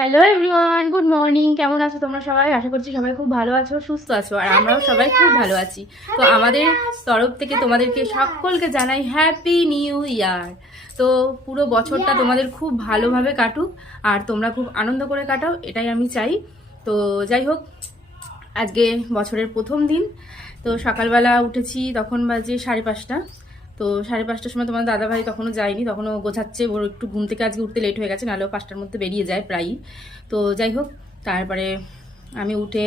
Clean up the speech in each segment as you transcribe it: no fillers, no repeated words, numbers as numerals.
Hello everyone, good morning. কেমন আছো তোমরা সবাই? আশা করছি সবাই খুব ভালো আছো, সুস্থ আছো, আর আমরাও সবাই খুব ভালো আছি। তো আমাদের তরফ থেকে তোমাদেরকে সকলকে জানাই হ্যাপি নিউ ইয়ার। তো পুরো বছরটা তোমাদের খুব ভালোভাবে কাটুক আর তোমরা খুব আনন্দ করে কাটাও, এটাই আমি চাই। তো যাই হোক, আজকে বছরের প্রথম দিন। তো সকালবেলা উঠেছি, তখন বাজে 5:30। তো 5:30টার সময় তোমার দাদাভাই তখনও যায়নি, তখনও গোছাচ্ছে। ওর একটু ঘুম থেকে আজকে উঠতে লেট হয়ে গেছে, নাহলেও 5টার মধ্যে বেরিয়ে যায় প্রায়ই। তো যাই হোক, তারপরে আমি উঠে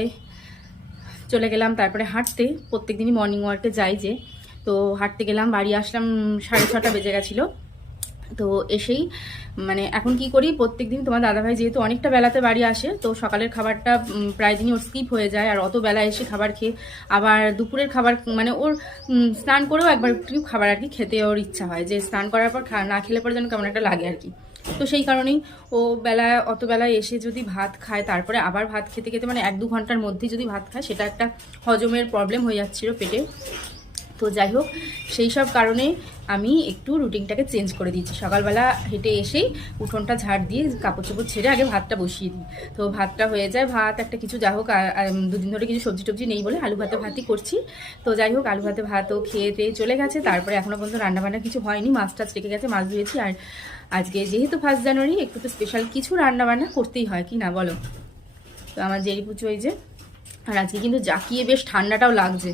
চলে গেলাম তারপরে হাঁটতে। প্রত্যেক দিনই মর্নিং ওয়ার্কে যাই যে, তো হাঁটতে গেলাম, বাড়ি আসলাম 6:30 বেজে গেছিলো। তো এসেই মানে এখন কি করি, প্রত্যেক দিন তোমার দাদাভাই যেহেতু অনেকটা বেলাতে বাড়ি আসে, তো সকালের খাবারটা প্রায় দিনই ওর স্কিপ হয়ে যায়। আর অত বেলা এসে খাবার খেয়ে আবার দুপুরের খাবার মানে ওর স্নান করেও একবার একটু খাবার আর কি খেতে ওর ইচ্ছা হয়, যে স্নান করার পর না খেলে পরে যেন কেমন একটা লাগে আর কি। তো সেই কারণেই ও অত বেলায় এসে যদি ভাত খায়, তারপরে আবার ভাত খেতে খেতে মানে 1-2 ঘন্টার মধ্যেই যদি ভাত খায়, সেটা একটা হজমের প্রবলেম হয়ে যাচ্ছিলো পেটে। তো যাই হোক, সেই সব কারণে আমি একটু রুটিনটাকে চেঞ্জ করে দিয়েছি। সকালবেলা হেঁটে এসেই উঠোনটা ঝাড় দিয়ে কাপড় চোপড় ছেড়ে আগে ভাতটা বসিয়ে দিই। তো ভাতটা হয়ে যায়, ভাত একটা কিছু যা হোক, দুদিন ধরে কিছু সবজি টবজি নেই বলে আলু ভাতে ভাতই করছি। তো যাই হোক, আলু ভাতে ভাতও খেয়ে টেয়ে চলে গেছে। তারপরে এখনও পর্যন্ত রান্নাবান্না কিছু হয়নি, মাছ টাছ রেখে গেছে, মাছ ধুয়েছি। আর আজকে যেহেতু 1 জানুয়ারি, একটু তো স্পেশাল কিছু রান্নাবান্না করতেই হয়, কি না বলো? তো আমার জেরি পুচু এই যে। আর আজকে কিন্তু জাকিয়ে বেশ ঠান্ডাটাও লাগছে,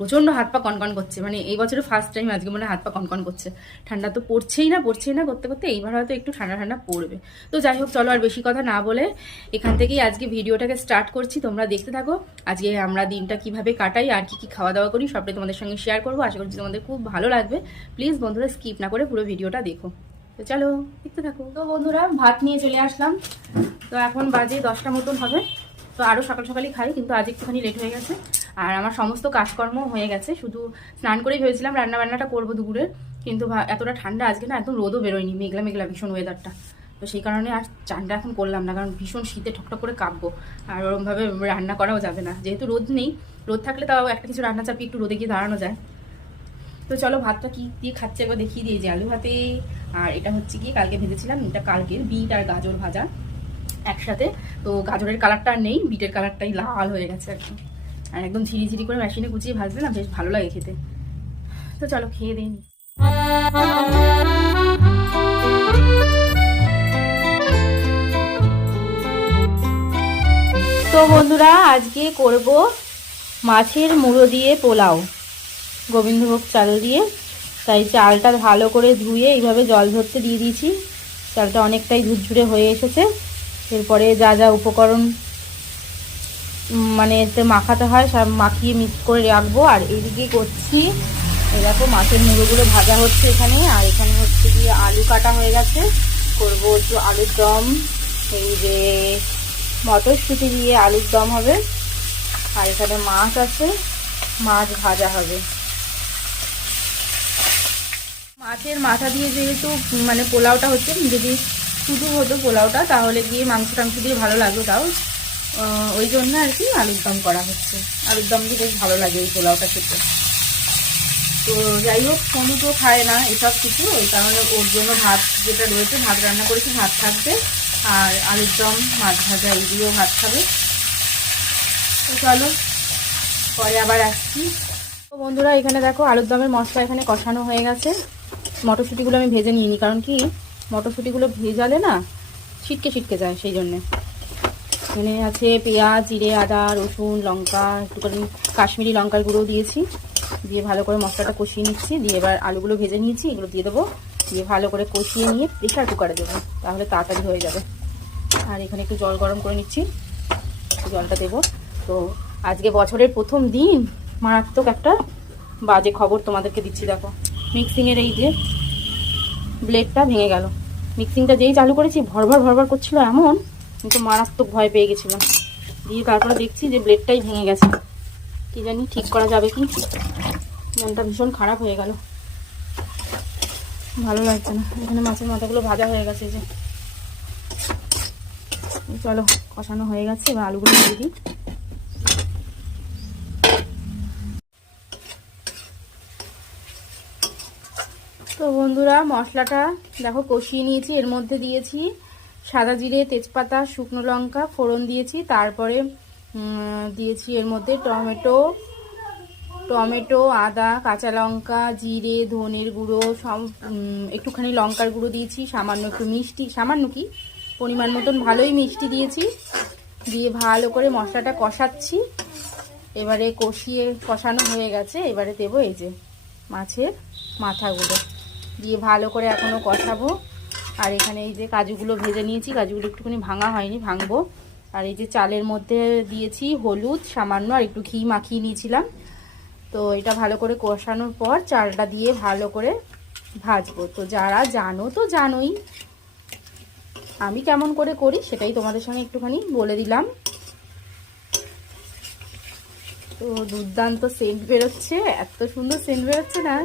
প্রচণ্ড হাত পা কনকন করছে। মানে এই বছরে ফার্স্ট টাইম আজকে মনে হাত পা কনকন করছে। ঠান্ডা তো পড়ছেই না করতে করতে এইবার হয়তো একটু ঠান্ডা ঠান্ডা পড়বে। তো যাই হোক, চলো আর বেশি কথা না বলে এখান থেকেই আজকে ভিডিওটাকে স্টার্ট করছি। তোমরা দেখতে থাকো আজকে আমরা দিনটা কিভাবে কাটাই আর কি খাওয়া দাওয়া করি, সবটাই তোমাদের সঙ্গে শেয়ার করবো। আশা করছি তোমাদের খুব ভালো লাগবে। প্লিজ বন্ধুরা স্কিপ না করে পুরো ভিডিওটা দেখো। তো চলো দেখতে থাকো। তো বন্ধুরা, ভাত নিয়ে চলে আসলাম। তো এখন বাজে 10টা মতন হবে। তো আরও সকাল সকালই খাই, কিন্তু আজ একটুখানি লেট হয়ে গেছে। আর আমার সমস্ত কাজকর্ম হয়ে গেছে, শুধু স্নান করেই ভেবেছিলাম রান্নাবান্নাটা করবো দুপুরে। কিন্তু এতটা ঠান্ডা আজকে না, একদম রোদও বেরোয়নি, মেঘলা মেঘলা ভীষণ ওয়েদারটা। তো সেই কারণে আর চানটা এখন করলাম না, কারণ ভীষণ শীতে ঠকঠক করে কাঁপবো। আর ওরমভাবে রান্না করাও যাবে না, যেহেতু রোদ নেই। রোদ থাকলে তাও একটা কিছু রান্না চাপিয়ে একটু রোদে গিয়ে দাঁড়ানো যায়। তো চলো, ভাতটা কি দিয়ে খাচ্ছে একবার দেখিয়ে দিয়েছি। আলু ভাতে, আর এটা হচ্ছে কি কালকে ভেজেছিলাম, এটা কালকের বিট আর গাজর ভাজা একসাথে। তো গাজরের কালারটা আর নেই, বিটের কালারটাই লাল হয়ে গেছে একদম। আর একদম ঝিরি ঝিরি করে মেশিনে কুচিয়ে ভাজলে না বেশ ভালো লাগে খেতে। তো চলো খেয়ে দিই। তো বন্ধুরা, আজকে করব মাছের মুড়ো দিয়ে পোলাও, গোবিন্দভোগ চাল দিয়ে। তাই চালটা ভালো করে ধুয়ে এইভাবে জল ধরতে দিয়ে দিয়েছি। চালটা অনেকটাই ঝুরঝুরে হয়ে এসেছে। এরপরে যা যা উপকরণ মানে এতে মাখাতে হয় সব মাখিয়ে মিক্স করে রাখবো। আর এইদিকে করছি, এই দেখো মাছের মুড়োগুলো ভাজা হচ্ছে এখানে। আর এখানে হচ্ছে গিয়ে আলু কাটা হয়ে গেছে, করবো একটু আলুর দম। এই যে মটরশুঁটি দিয়ে আলুর দম হবে। আর এখানে মাছ আছে, মাছ ভাজা হবে। মাছের মাথা দিয়ে যেহেতু মানে পোলাওটা হচ্ছে, যদি শুধু হতো পোলাওটা তাহলে গিয়ে মাংস টাংস দিয়ে ভালো লাগতো, তাও ওই জন্য আর কি আলুর দম করা হচ্ছে। আলুর দম দিয়ে বেশ ভালো লাগে এই পোলাওটা খেতে। তো যাই হোক, সোনু তো খায় না এসব কিছু, ওই কারণে ওর জন্য ভাত যেটা রয়েছে, ভাত রান্না করেছি, ভাত থাকবে। আর আলুর দম, মাছ ভাজা এই দিয়েও ভাত খাবে। তো চলো পরে আবার আসছি। তো বন্ধুরা, এখানে দেখো আলুর দমের মশলা এখানে কষানো হয়ে গেছে। মটরশুঁটিগুলো আমি ভেজে নিইনি, কারণ কি মটরশুঁটিগুলো ভেজালে না ছিটকে ছিটকে যায়, সেই জন্যে। এখানে আছে পেঁয়াজ, জিরে, আদা, রসুন, লঙ্কা, একটুখানি কাশ্মীরি লঙ্কার গুঁড়ো দিয়েছি। দিয়ে ভালো করে মশলাটা কষিয়ে নিচ্ছি। দিয়ে এবার আলুগুলো ভেজে নিয়েছি, এগুলো দিয়ে দেবো। দিয়ে ভালো করে কষিয়ে নিয়ে প্রেশার কুকারে দেবো, তাহলে তাড়াতাড়ি হয়ে যাবে। আর এখানে একটু জল গরম করে নিচ্ছি, জলটা দেবো। তো আজকে বছরের প্রথম দিন, মারাত্মক একটা বাজে খবর তোমাদেরকে দিচ্ছি। দেখো, মিক্সিংয়ের এই যে ব্লেডটা ভেঙে গেল। মিক্সিংটা যেই চালু করেছি ভরভর ভরভর করছিল এমন, কিন্তু মারাত্মক ভয় পেয়ে গেছিলাম। দিয়ে তারপরে দেখছি যে ব্লেডটাই ভেঙে গেছে। কি জানি ঠিক করা যাবে কি, মনটা ভীষণ খারাপ হয়ে গেল, ভালো লাগছে না। এখানে মাছের মাথাগুলো ভাজা হয়ে গেছে যে। চলো, কষানো হয়ে গেছে, এবার আলুগুলো দিয়ে দিই। তো বন্ধুরা, মশলাটা দেখো কষিয়ে নিয়েছি, এর মধ্যে দিয়েছি সাদা জিরে, তেজপাতা, শুকনো লঙ্কা ফোড়ন দিয়েছি। তারপরে দিয়েছি এর মধ্যে টমেটো, আদা, কাঁচা লঙ্কা, জিরে, ধনের গুঁড়ো, একটুখানি লঙ্কার গুঁড়ো দিয়েছি, সামান্য একটু মিষ্টি, সামান্য কি পরিমাণ মতন ভালোই মিষ্টি দিয়েছি। দিয়ে ভালো করে মশলাটা কষাচ্ছি। এবারে কষানো হয়ে গেছে। এবারে দেবো এই যে মাছের মাথাগুলো দিয়ে ভালো করে এখনও কষাবো। আর এখানে এই যে কাজুগুলো ভেজে নিয়েছি, কাজুগুলো একটুখানি ভাঙা হয়নি, ভাঙবো। আর এই যে চালের মধ্যে দিয়েছি হলুদ সামান্য, আর একটু ঘি মাখিয়ে নিয়েছিলাম। তো এটা ভালো করে কষানোর পর চালটা দিয়ে ভালো করে ভাজবো। তো যারা জানো তো জানোই, আমি কেমন করে করি সেটাই তোমাদের সঙ্গে একটুখানি বলে দিলাম। তো দুর্দান্ত সেন্ট বেরোচ্ছে, এত সুন্দর সেন্ট বেরোচ্ছে না।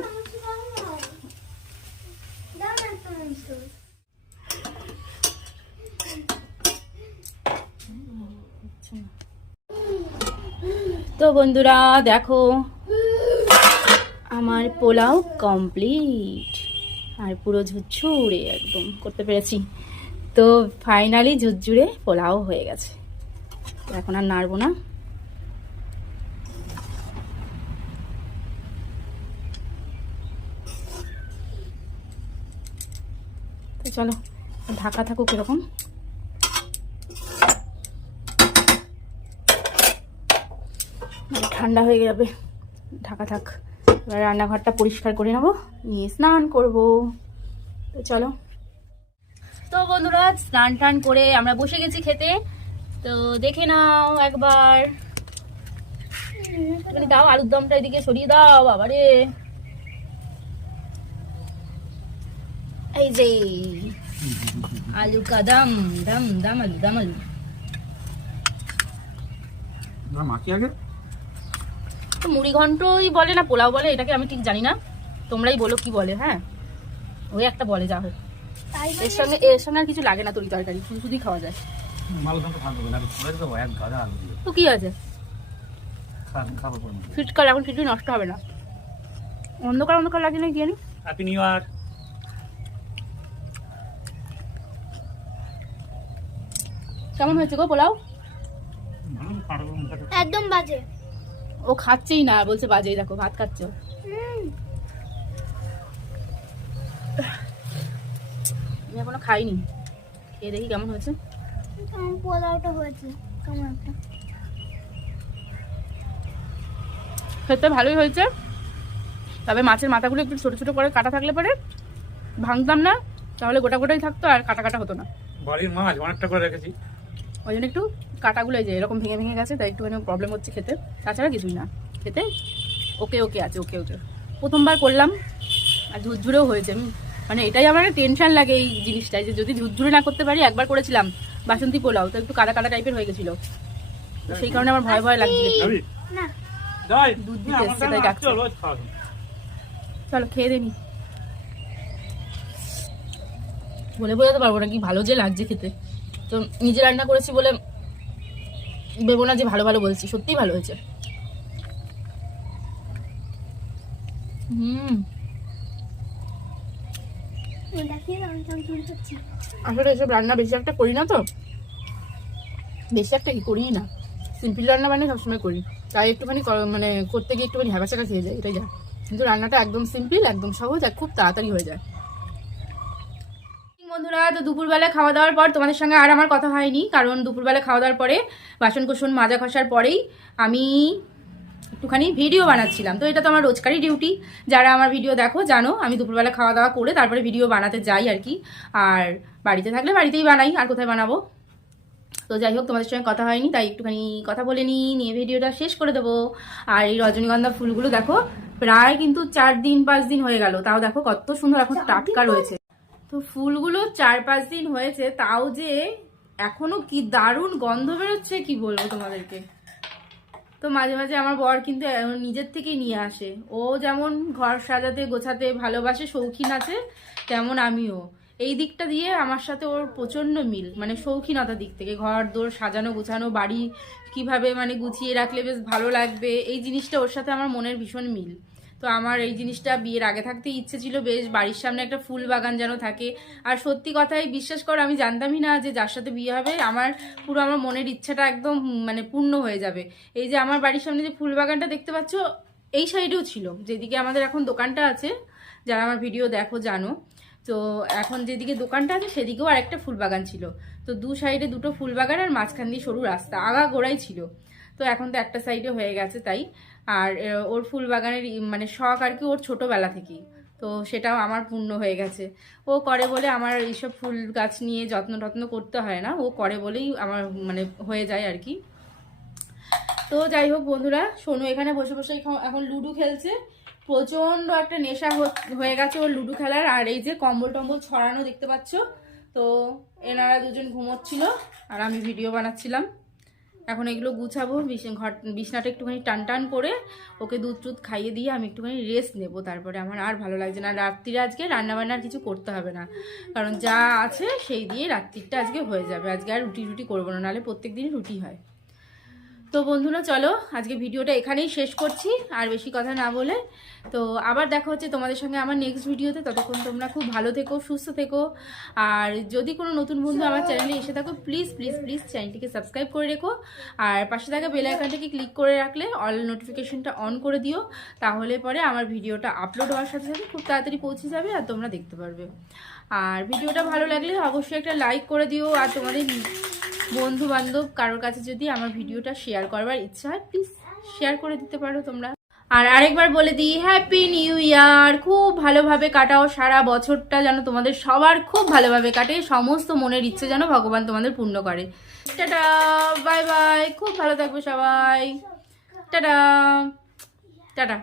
তো বন্ধুরা দেখো আমার পোলাও কমপ্লিট, আর পুরো ঝুরঝুরে একদম করতে পেরেছি। তো ফাইনালি ঝুরঝুরে পোলাও হয়ে গেছে। এখন আর নাড়বো না। তো চলো ঢাকা থাকুক এরকম। ঠান্ডা হয়ে যাবে, ঢাকা থাক। এবার রান্নাঘরটা পরিষ্কার করে নেবো, নিয়ে স্নান করব। তো চলো। তো বন্ধুরা স্নান টান করে আমরা বসে গেছি খেতে। তো দেখে নাও একবার, দাও আলুর দমটা এদিকে সরিয়ে দাও বাবারে। এই যে আলু কা দম দম দম আলু দম আলু মুড়ি ঘন্টই বলে না পোলাও বলে, এটাকে আমি ঠিক জানি না, তোমরাই বলো কি বলে। হ্যাঁ ওই একটা বলে, যা হোক। এর সঙ্গে আর কিছু লাগে না, তরি তরকারি শুধুই খাওয়া যায়। তো কি আছে, শীতকাল এখন কিছুই নষ্ট হবে না। অন্ধকার অন্ধকার লাগে না, গিয়ে হ্যাপি নিউ ইয়ার। কেমন হয়েছে গো পোলাও? একদম বাজে। ও খাচ্ছেই না, বলছে বাজে। দেখো ভাত খাচ্ছে। আমি এখনো খাইনি, খেয়ে দেখি কেমন হয়েছে। পোলাওটা হয়েছে কেমন একটা, খেতে ভালোই হয়েছে। তবে মাছের মাথাগুলো একটু ছোট ছোট করে কাটা থাকলে পরে ভাঙতাম না, তাহলে গোটা গোটাই থাকতো আর কাটা কাটা হতো না। বাড়ির মাছ অনেকটা করে রেখেছি, ওই জন্য একটু কাটাগুলো যে এরকম ভেঙে ভেঙে গেছে, তাই একটুখানি প্রবলেম হচ্ছে খেতে। তাছাড়া কিছুই না, খেতে ওকে ওকে আছে, ওকে ওকে। প্রথমবার করলাম আর ঝুরঝুরেও হয়েছে। মানে এটাই আমার টেনশন লাগে এই জিনিসটাই, যে যদি ঝুরঝুরে না করতে পারি। একবার করেছিলাম বাসন্তী পোলাও, তো একটু কাদা কাদা টাইপের হয়ে গেছিল, তো সেই কারণে আমার ভয় ভয় লাগছিল। দুধ দিতে এসছে তাই ডাকছে। চলো খেয়ে দেনি, বলে বোঝাতে পারবো না কি ভালো যে লাগছে খেতে। তো নিজে রান্না করেছি বলে ভেবো না যে ভালো ভালো বলছি, সত্যিই ভালো হয়েছে। আসলে এসব রান্না বেশি একটা করি না, তো বেশি একটা কি করি না, সিম্পল রান্না বান্না সবসময় করি, তাই একটুখানি মানে করতে গিয়ে একটুখানি হ্যাবাচাকা খেয়ে যায়, এটাই যা। কিন্তু রান্নাটা একদম সিম্পল, একদম সহজ, আর খুব তাড়াতাড়ি হয়ে যায়। বন্ধুরা তো দুপুরবেলা খাওয়া দাওয়ার পর তোমাদের সঙ্গে আর আমার কথা হয়নি, কারণ দুপুরবেলা খাওয়া দাওয়ার পরে বাসন কোসন মাজা ঘষার পরেই আমি একটুখানি ভিডিও বানাচ্ছিলাম। তো এটা তো আমার রোজকারই ডিউটি, যারা আমার ভিডিও দেখো জানো আমি দুপুরবেলা খাওয়া দাওয়া করে তারপরে ভিডিও বানাতে যাই আর কি। আর বাড়িতে থাকলে বাড়িতেই বানাই, আর কোথায় বানাবো। তো যাই হোক তোমাদের সঙ্গে কথা হয়নি, তাই একটুখানি কথা বলে নিয়ে ভিডিওটা শেষ করে দেবো। আর এই রজনীগন্ধা ফুলগুলো দেখো প্রায় কিন্তু 4 দিন 5 দিন হয়ে গেল, তাও দেখো কত সুন্দর এখন টাটকা রয়েছে। তো ফুলগুলো 4-5 দিন হয়েছে, তাও যে এখনো কি দারুণ গন্ধ বেরোচ্ছে কি বলবো তোমাদেরকে। তো মাঝে মাঝে আমার বর কিন্তু নিজের থেকেই নিয়ে আসে। ও যেমন ঘর সাজাতে গোছাতে ভালোবাসে, শৌখিন আছে, তেমন আমিও। এই দিকটা দিয়ে আমার সাথে ওর প্রচণ্ড মিল, মানে শৌখিনতার দিক থেকে, ঘর দোর সাজানো গোছানো, বাড়ি কিভাবে মানে গুছিয়ে রাখলে বেশ ভালো লাগবে, এই জিনিসটা ওর সাথে আমার মনের ভীষণ মিল। তো আমার এই জিনিসটা বিয়ের আগে থাকতেই ইচ্ছে ছিল, বেশ বাড়ির সামনে একটা ফুল বাগান যেন থাকে। আর সত্যি কথাই বিশ্বাস করো, আমি জানতামই না যে যার সাথে বিয়ে হবে আমার পুরো আমার মনের ইচ্ছাটা একদম মানে পূর্ণ হয়ে যাবে। এই যে আমার বাড়ির সামনে যে ফুল বাগানটা দেখতে পাচ্ছ, এই সাইডেও ছিল, যেদিকে আমাদের এখন দোকানটা আছে, যারা আমার ভিডিও দেখো জানো। তো এখন যেদিকে দোকানটা আছে সেদিকেও আরেকটা ফুল বাগান ছিল। তো দু সাইডে দুটো ফুল বাগান আর মাঝখান দিয়ে সরু রাস্তা, আগা গোড়াই ছিল। তো এখন তো একটা সাইডে হয়ে গেছে তাই। আর ওর ফুল বাগানের মানে শখ আর কি ওর ছোটোবেলা থেকেই, তো সেটাও আমার পূর্ণ হয়ে গেছে। ও করে বলে আমার এইসব ফুল গাছ নিয়ে যত্ন টত্ন করতে হয় না, ও করে বলেই আমার মানে হয়ে যায় আর কি। তো যাই হোক বন্ধুরা, সোনু এখানে বসে বসে এখন লুডো খেলছে। প্রচন্ড একটা নেশা হয়ে গেছে ওর লুডো খেলার। আর এই যে কম্বল টম্বল ছড়ানো দেখতে পাচ্ছ। তো এনারা দুজন ঘুমোচ্ছিল আর আমি ভিডিও বানাচ্ছিলাম। এখন এগুলো গুছাবো, বিছনাটা একটুখানি টান টান করে ওকে দুধ টুধ খাইয়ে দিয়ে আমি একটুখানি রেস্ট নেবো। তারপরে আমার আর ভালো লাগছে না, রাত্রিরে আজকে রান্নাবান্নার কিছু করতে হবে না, কারণ যা আছে সেই দিয়ে রাত্রিটা আজকে হয়ে যাবে। আজকে আর রুটি করবো না, নাহলে প্রত্যেক দিনই রুটি হয়। তো বন্ধুরা চলো আজকে ভিডিওটা এখানেই শেষ করছি, আর বেশি কথা না বলে। তো আবার দেখা হচ্ছে তোমাদের সঙ্গে আমার নেক্সট ভিডিওতে। ততক্ষণ তোমরা খুব ভালো থেকো, সুস্থ থেকো। আর যদি কোনো নতুন বন্ধু আমার চ্যানেলে এসে থাকো, প্লিজ প্লিজ প্লিজ চ্যানেলটিকে সাবস্ক্রাইব করে রেখো। আর পাশে থাকা বেল আইকনটাকে ক্লিক করে রাখলে অল নোটিফিকেশনটা অন করে দিও, তাহলে পরে আমার ভিডিওটা আপলোড হওয়ার সাথে সাথে খুব তাড়াতাড়ি পৌঁছে যাবে আর তোমরা দেখতে পারবে। আর ভিডিওটা ভালো লাগলে অবশ্যই একটা লাইক করে দিও। আর তোমাদের বন্ধু বান্ধব কারোর কাছে যদি আমার ভিডিওটা শেয়ার করবার ইচ্ছা হয়, প্লিজ শেয়ার করে দিতে পারো তোমরা। আর আরেকবার বলে দিই, হ্যাপি নিউ ইয়ার। খুব ভালোভাবে কাটাও, সারা বছরটা যেন তোমাদের সবার খুব ভালোভাবে কাটে, সমস্ত মনের ইচ্ছে যেন ভগবান তোমাদের পূর্ণ করে। টাটা, বাই বাই, খুব ভালো থাকবে সবাই। Tata tata.